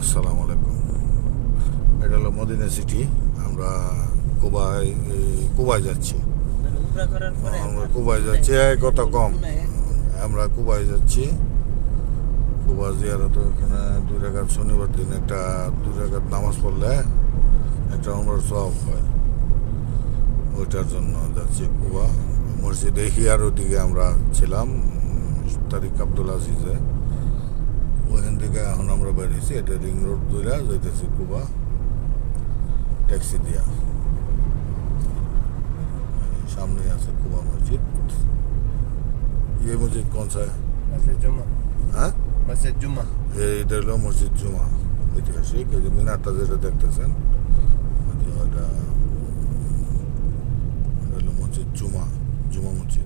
আসসালামু আলাইকুম। এটা হলো মদিনা সিটি। আমরা কুবায় যাচ্ছি। আমরা কুবায় যাচ্ছি, কত কম। আমরা কুবায় যাচ্ছি। কুবা জিয়ারত, এখানে 2 রাকাত শনিবার দিন একটা 2 রাকাত নামাজ পড়লে একটা উমরার সওয়াব হয়, ওইটার জন্য যাচ্ছি কুবা। মসজিদে হিয়ার ওদিকে আমরা ছিলাম, তারিক আব্দুল আজিজে। ওইখান থেকে এখন আমরা বেরিয়েছি, এটা রিং রোড ধরে যাইতেছি কুবা ট্যাক্সি দিয়া। সামনে আছে কুবা মসজিদ। ये मस्जिद कौन सा है? मस्जिद जुम्मा। हाँ, मस्जिद जुम्मा। এটা হলো মসজিদ জুমা, ঐতিহাসিক। এই যে মিনারটা যেটা দেখতেছেন, এটা হলো মসজিদ জুমা, জুমা মসজিদ।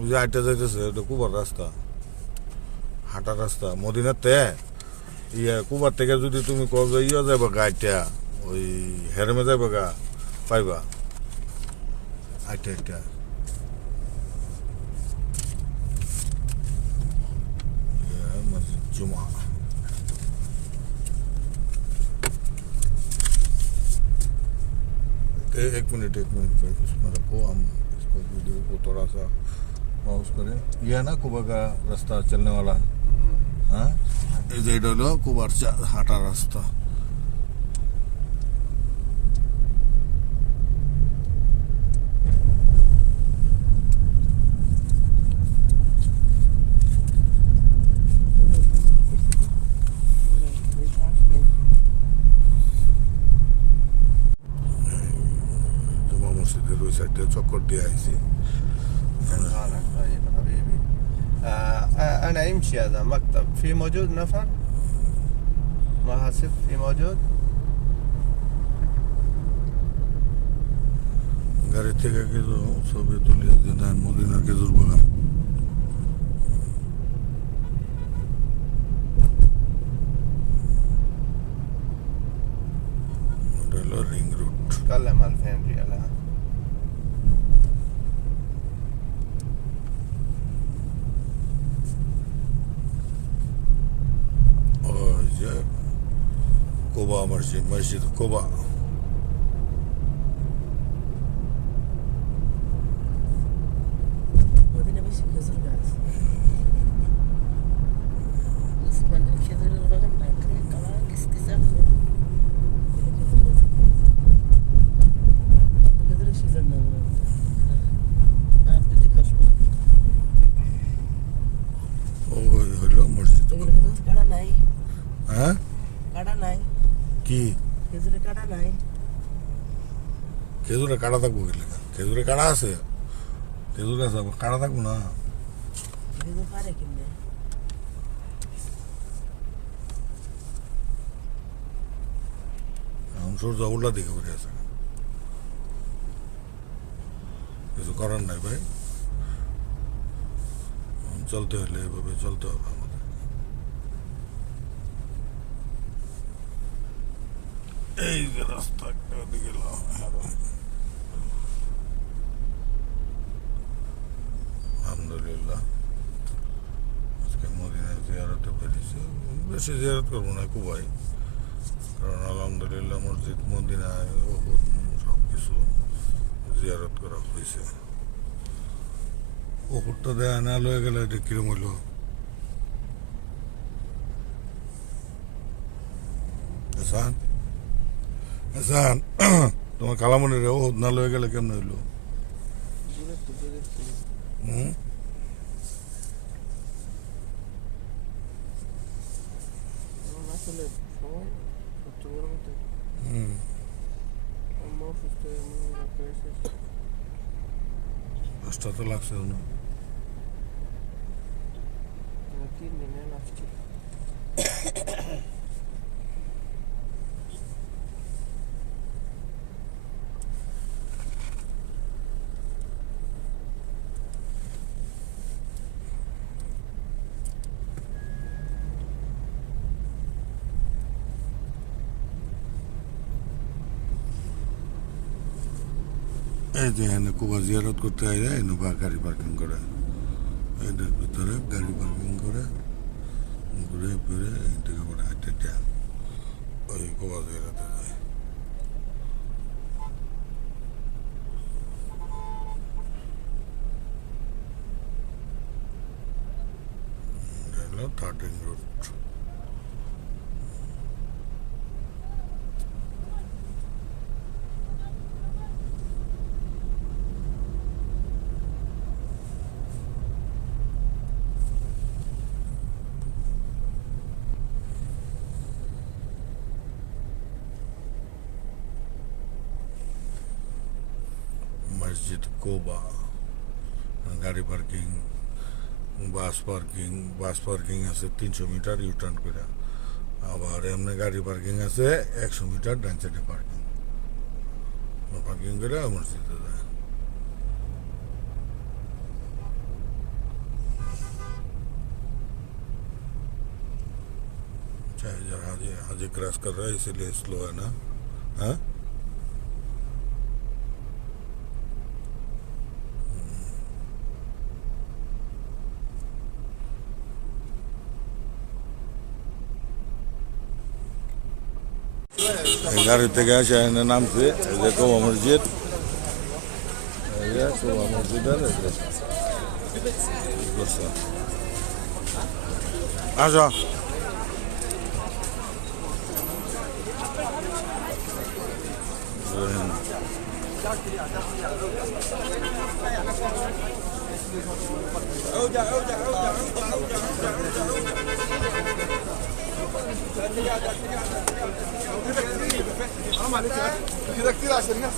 ওই যে হাঁটতে যাইতেছে, এটা কুবার রাস্তা, হাঁটার রাস্তা মদিনাতে। কুবার থেকে যদি তুমি যাইবা গাইটা, ওই হেরমে যাইবা গা, পাইবা হাইটা হাইটা। मस्जिद जुमा। एक मिनट भाई, इसमें रखो, हम इसको वीडियो को थोड़ा सा पॉज करें। ये है ना कुबा का रास्ता चलने वाला। हाँ, ये डलो कुबार हाटा रास्ता। মসজিদের ওই সাইডে চক্কর দিয়ে আইছি। طيب حبيبي. أنا يمشي هذا مكتب في موجود نفر ما حسب في موجود. গাড়ি থেকে কিছু ছবি তুলিয়ে দেন মদিনার খেজুর বাগান। ওটা হলো রিং রোড। تكلم 2000 ريال. ওই যে কোবা মসজিদ, মসজিদ কোবা। মদিনা বেশি খেজুর গাছ। খেজুরের বাগান না, কালার কিসকিসা খেজুরের সিজন না। আপনি কাশ্মীর ওই হলো মসজিদ। এগুলো খেজুর কাটা নাই, হ্যাঁ, কাটা নাই, কি খেজুরে কাটা নাই। খেজুরে কাটা থাকবো গেলে? খেজুরে কাটা আছে, খেজুর আছে, কাটা থাকবো না। খেজুর পারে কিনবে। এখন সূর্য উল্টা দিকে ঘুরে আছে, কিছু করার নাই ভাই। চলতে হলে এভাবে চলতে হবে আমাদের। এই যে রাস্তা দিকে আলহামদুলিল্লাহ আজকে মদিনায় জিয়ারতে পেরেছি। বেশি জিয়ারত করবো না কুবাই, কারণ আলহামদুলিল্লাহ মসজিদ, মদিনায় সব কিছু জিয়ারত করা হয়েছে। ওপরটা দেয়া না লয়ে গেলে এটা কিরম হইল? এসান এসান তোমার কালামনি রে, ও না লয়ে গেলে কেমন হইলো? হুম, আসলে সময় সবচেয়ে বড় কথা। হুম। আম্মা অসুস্থ, আমি রাখতে এসেছি। কষ্ট তো লাগছে না? 3 দিনে আসছি। এই যে এখানে কুবা জিয়ারত করতে আইলে এনে গাড়ি পার্কিং করে, এটার ভিতরে গাড়ি পার্কিং করে ঘুরে ফিরে এই থেকে পরে হাঁটে ওই কুবা জিয়ারতে যায়। এটা হলো 13 রুট। মসজিদ কোবা, গাড়ি পার্কিং, বাস পার্কিং আছে 300 মিটার ইউটার্ন করে, আবার এমনি গাড়ি পার্কিং আছে 100 মিটার ডান সাইডে পার্কিং করে মসজিদে যায়। हाजी क्रॉस कर रहा है इसीलिए स्लो है ना। हाँ गाड़ी থেকে আসে নামছে, এই যে কোবা মসজিদ, এই যে কোবা মসজিদের আসো। كده كتير عشان الناس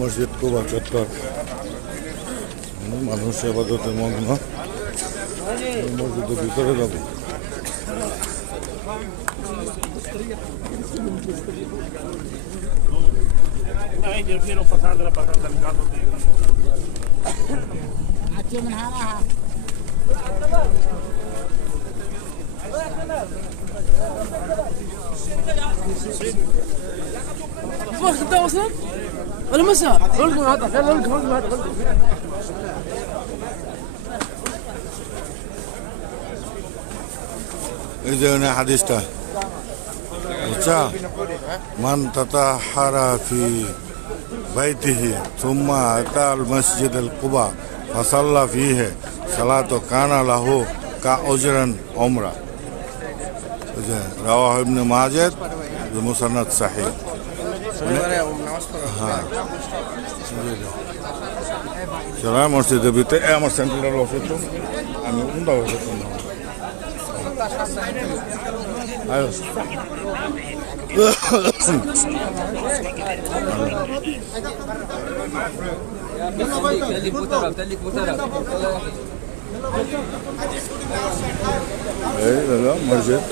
মসজিদ কোবা চত্বর, মানুষ আপাতত মগ্ন, মসজিদের ভিতরে যাব। وقت انت اصلا ولا مسا قلت هذا خلي لك هذا এই যে হাদিসটা আচ্ছা, মান তাতাহারা ফি বাইতিহি সুম্মা আতা আল মসজিদ আল কুবা ফাসাল্লা ফিহি সালাতু কানা লাহু কা উজরান উমরা। এই যে রাওয়াহ ইবনে মাজাহ মুসান্নাদ সাহিহ। হ্যাঁ চলো মসজিদের ভিতরে আমার সেন্টারের অফিস, আমি উন্ডা এই হলো মসজিদ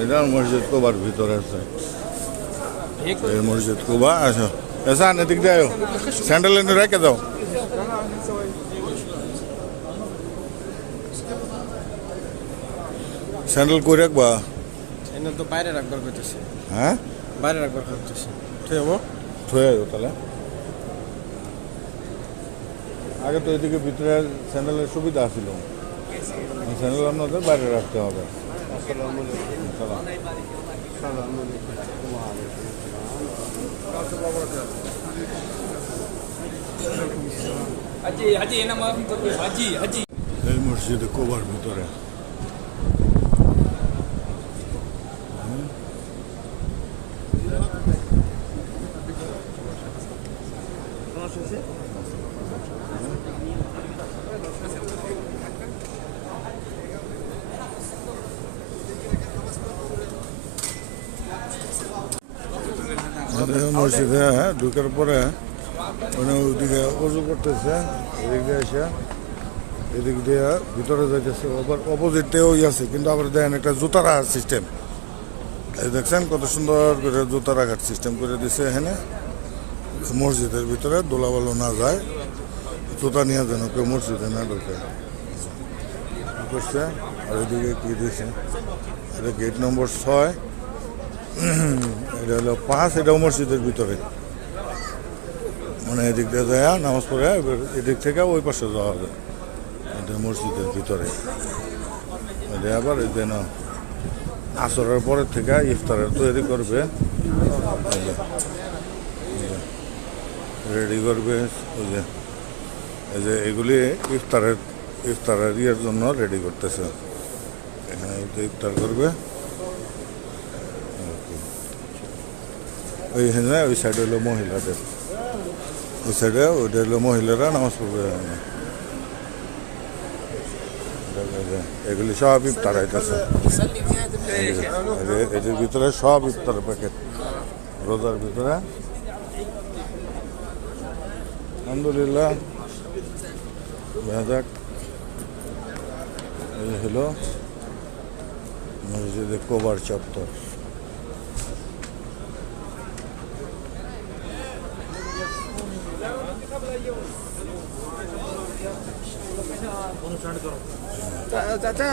এটা মসজিদ কোবার ভিতরে আছে, এই মসজিদ কোবা। আসো এসা এদিক দিয়ে আয়ো, স্যান্ডেল এনে রেখে দাও। স্যান্ডেল কই রাখবা? এনে তো বাইরে রাখবার কইতেছে। হ্যাঁ বাইরে রাখবার কইতেছে। ঠিক আছে থয়ে আয়ো তাহলে। আগে তো এদিকে ভিতরে স্যান্ডেলের সুবিধা ছিল, স্যান্ডেল আপনাদের বাইরে রাখতে হবে। এই মসজিদে কোবার ভিতরে মসজিদে ঢুকার পরে মানে ওইদিকে উজু করতেছে, এদিক দিয়ে এসে এদিক দিয়ে ভিতরে যাইতেছে, আবার অপোজিটেও আছে, কিন্তু আবার দেখেন একটা জুতা রাখার সিস্টেম। এই দেখছেন কত সুন্দর করে জুতা রাখার সিস্টেম করে দিছে এখানে। মসজিদের ভিতরে দোলাবালো না যায়, জুতা নিয়ে যেন কেউ মসজিদে না ঢুকে করছে। আর ওইদিকে কি দিয়েছে, এটা গেট নম্বর 6, এটা হলো 5, এটাও মসজিদের ভিতরে। মানে এদিক দিয়ে যায় নামাজ পড়ে, এদিক থেকে ওই পাশে যাওয়া যায়, এটা মসজিদের ভিতরে। এটা আবার এই যে না আসরের পরের থেকে ইফতারের তৈরি করবে, রেডি করবে। ওই যে এই যে এগুলি ইফতারের ইয়ের জন্য রেডি করতেছে, এখানে ইফতার করবে। ওইখানে ওই সাইডে হলো মহিলাদের, ওই সাইডে ওইটা হলো মহিলারা নামাজ পড়বে। এগুলি সব ইফতার আইতেছে, এদের ভিতরে সব ইফতারের প্যাকেট রোজার ভিতরে। আলহামদুলিল্লাহ, যাক। এই হলো মসজিদে কোবার চত্বর। চাচা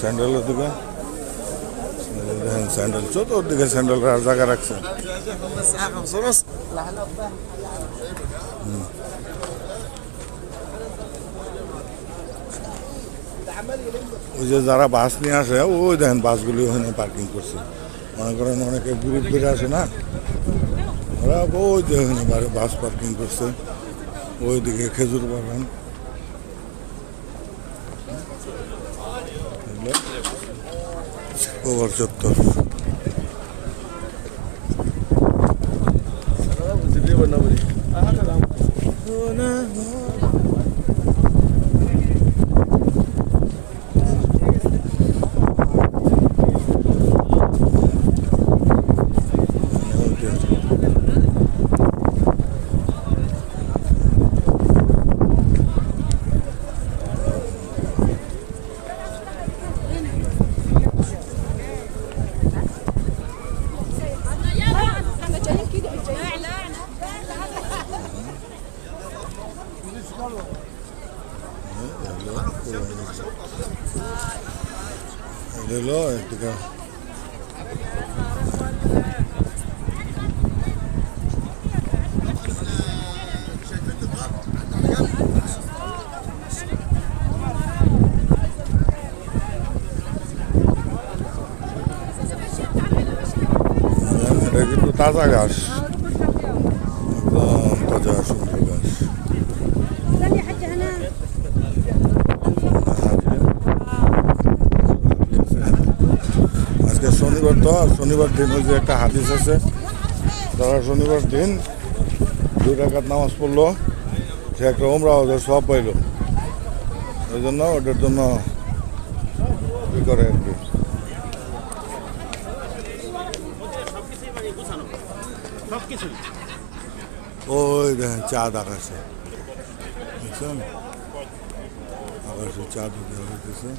স্যান্ডেলের দিকে দেখেন, স্যান্ডেল চতুর্দিকে স্যান্ডেল আর জায়গা রাখছে। ওই যে যারা বাস নিয়ে আসে, ওই দেখেন বাসগুলি ওখানে পার্কিং করছে। মনে করেন অনেকে গ্রুপ করে আসে না, ওরা ওই যে ওখানে বাস পার্কিং করছে। ওইদিকে খেজুর বাগান, কোবার চত্বর। এলো এদিকে এটা কিন্তু তাজা ঘাস, একদম তাজা সুন্দর ঘাস। আজকে শনিবার, তো শনিবার দিন ওই যে একটা হাদিস আছে, যারা শনিবার দিন 2 রাকাত নামাজ পড়লো সে একটা ওমরা হজের সব পাইল। ওই জন্য ওটার জন্য কি করে আর কি। ওই দেখেন চাঁদ আকাশে, বুঝছেন, আকাশে চাঁদ উঠে হইতেছে।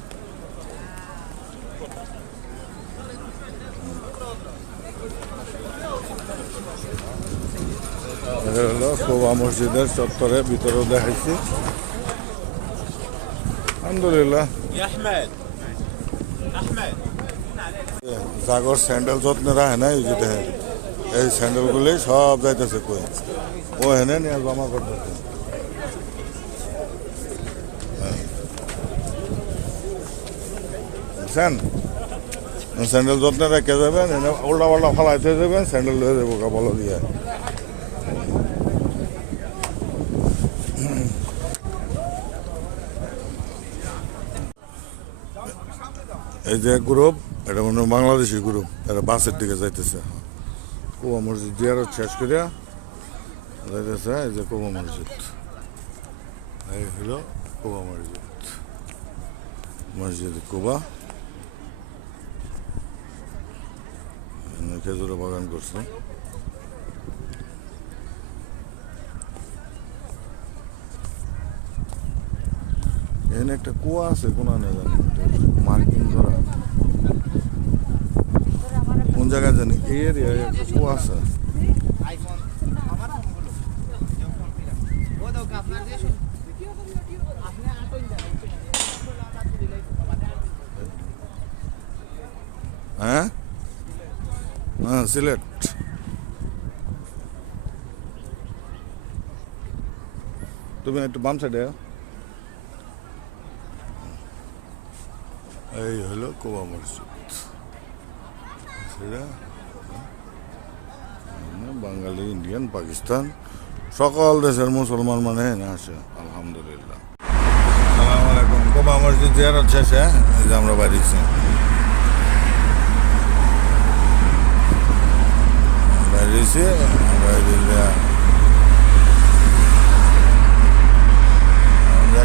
এটা হলো কোবা মসজিদের চত্বরে, ভিতরেও দেখাইছি। আলহামদুলিল্লাহ, জাগর স্যান্ডেল যত্নে রাখে না, এই যে দেখেন এই স্যান্ডেলগুলি সব যাইতেছে কই, ও হেনে নিয়ে জমা করতেছে। বুঝছেন, স্যান্ডেল যত্নে রেখে যাবেন, এনে উল্টা পাল্টা ফালাইতে যাবেন, স্যান্ডেল হয়ে যাবো বলো দিয়ে। এই যে গ্রুপ, এটা মনে হয় বাংলাদেশি গ্রুপ, এরা বাসের দিকে যাইতেছে। কোবা মসজিদ জিয়ারত শেষ করিয়া যাইতেছে। এই যে কোবা মসজিদ, এই হলো কোবা মসজিদ, মসজিদ কোবা। খেজুরের বাগান করছে। এখানে একটা কুয়া আছে, কোনা নেই জানি, মার্কিং করা কোন জায়গায় জানি, এই এরিয়ায় একটা কুয়া আছে। হ্যাঁ, হ্যাঁ, সিলেট। তুমি একটু বাম সাইডে। এই হলো কোবা মসজিদ। সেটা বাঙালি, ইন্ডিয়ান, পাকিস্তান সকল দেশের মুসলমান মানে এখানে আসে আলহামদুলিল্লাহ। আসসালামু আলাইকুম। কোবা মসজিদ জিয়ারত শেষে এই যে আমরা বাড়িছি,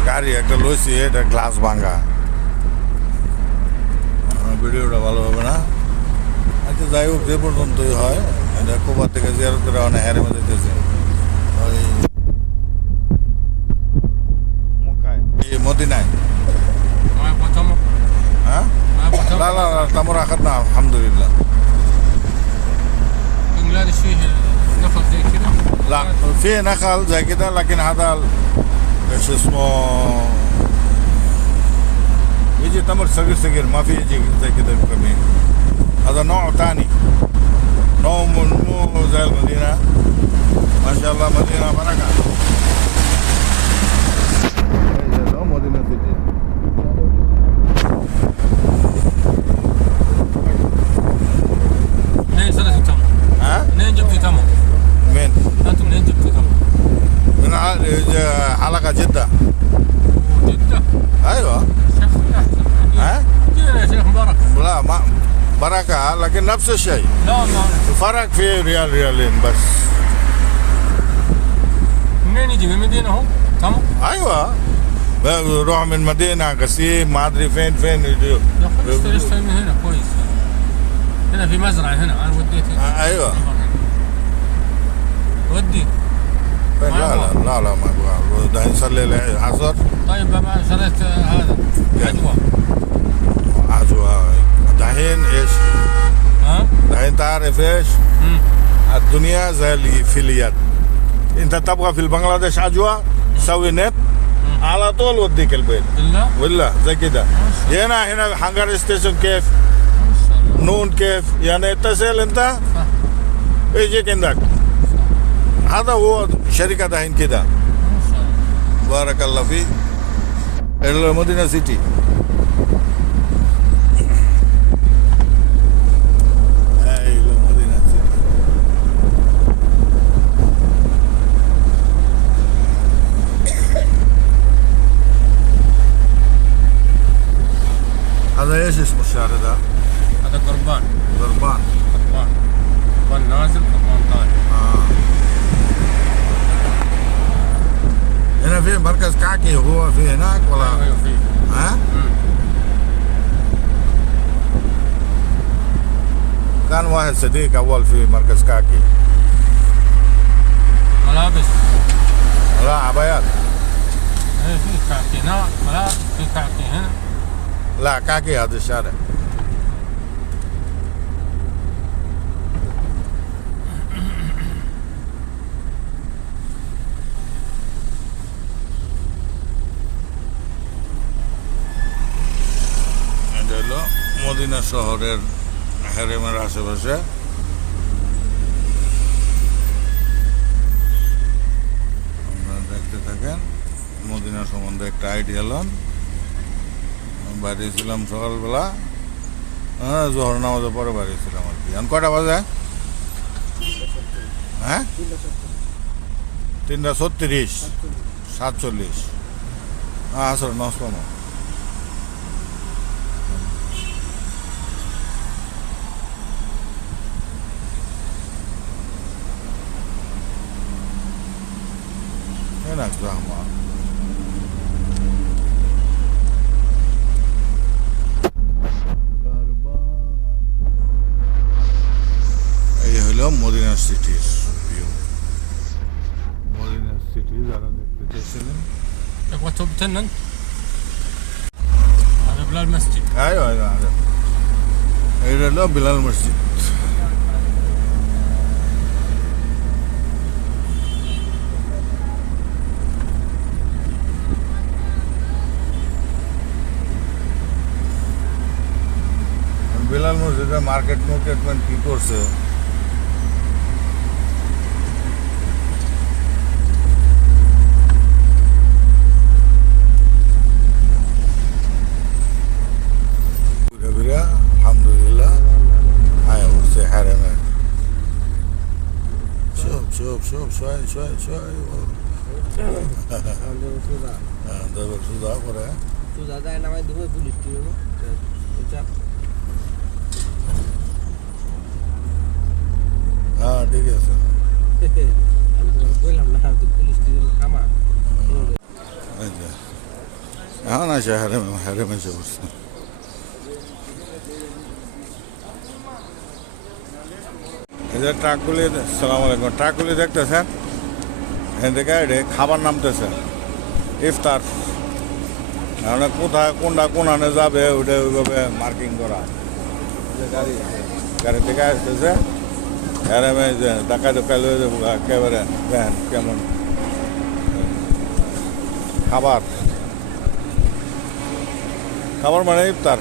গাড়ি একটা লইছি, এটা গ্লাস ভাঙা, ভিডিওটা ভালো হবে না। আচ্ছা যাই হোক, যে পর্যন্তই হয়, এটা কোবা থেকে জিয়ারতের অনেক হেরেমে দিতেছে ওই মদিনায়। হ্যাঁ, لا لا لا تمر أخذنا الحمد لله. بنغلاديش فيه نخل زي كده؟ لا في نخل زي كده، لكن هذا ايش اسمه يجي تمر صغير صغير، ما في يجي زي كده كبير. هذا نوع ثاني، نوع مو زي المدينة. ما شاء الله مدينة بركة. مدينة سيتي. منين سنة تمر؟ ها؟ منين جبتوا تمر؟ من؟ انتم منين جبتوا تمر؟ من حلقة جدة. جدة؟ ايوه. شيخ ها؟ جينا يا شيخ مبارك. لا ما بركة، لكن نفس الشيء. لا ما الفرق في ريال ريالين بس. منين يجي؟ من المدينة هو؟ تمر؟ ايوه، بروح من مدينة قسيم ما ادري فين يجي. يا اخوي اشتري من هنا كويس. هنا في مزرعة، هنا انا وديت هنا. ايوه. ودي. فين؟ لا لا لا لا ما ابغى، ده نصلي العصر. طيب ما شريت هذا عجوة. عجوة دحين ايش؟ ها؟ دحين تعرف ايش؟ الدنيا زي اللي في اليد. انت تبغى في بنغلاديش عجوة، سوي نت على طول وديك البيت. بالله؟ ولا زي كده. هنا حنقر ستيشن كيف؟ ما شاء الله. نون كيف؟ يعني اتصل انت صح. يجيك عندك. هذا هو شركة دحين كده. ما شاء الله. بارك الله فيك. المدينة سيتي. هاي المدينة سيتي. هذا ايش اسمه الشارع ده؟ هذا قربان. ضربان. قربان نازل، قربان طالع. هنا في مركز كعكي، هو في هناك ولا؟ ايوه فيه. ها؟ كان واحد صديق اول في مركز كعكي. ملابس. لا عبايات. ايه في كعكي هنا، ملابس، في كعكي هنا. لا كعكي هذا الشارع. এটা হলো মদিনা শহরের হেরেমের আশেপাশে। আপনারা দেখতে থাকেন, মদিনা সম্বন্ধে একটা আইডিয়া লন। বাড়িয়েছিলাম সকালবেলা, হ্যাঁ জোহর নামাজের পরে বাড়িয়েছিলাম আর কি। এখন কটা বাজে? হ্যাঁ 3:36, 47। হ্যাঁ আসর নষ্ট। هناك زحمة. সিটির ভিউ। মদিনা সিটি যারা দেখতে চাইছিলেন, مكتوب تنن هذا بلا المسجد ايوه ايوه عارف. এটা হলো বিলাল মসজিদ। বিলাল মসজিদে মার্কেট কি করছে? ঘুরে ঘুরে আলহামদুলিল্লাহ আয়া উঠছে হারেমে। شوف شوي دابا সুদা করে হ্যাঁ ঠিক আছে। এই যে, এখন আসে হারেমে এসে বসছে। এই যে ট্রাকগুলি, সালাম আলাইকুম, ট্রাকগুলি দেখতেছেন, এখান থেকে খাবার নামতেছে ইফতার। মানে কোথায় কোনানে যাবে ওইটা ওইভাবে মার্কিং করা। গাড়ি থেকে আসতেছে হ্যারেমে, যে ডাকা লয়ে যাবো একেবারে। দেখেন কেমন খাবার মানে ইফতার।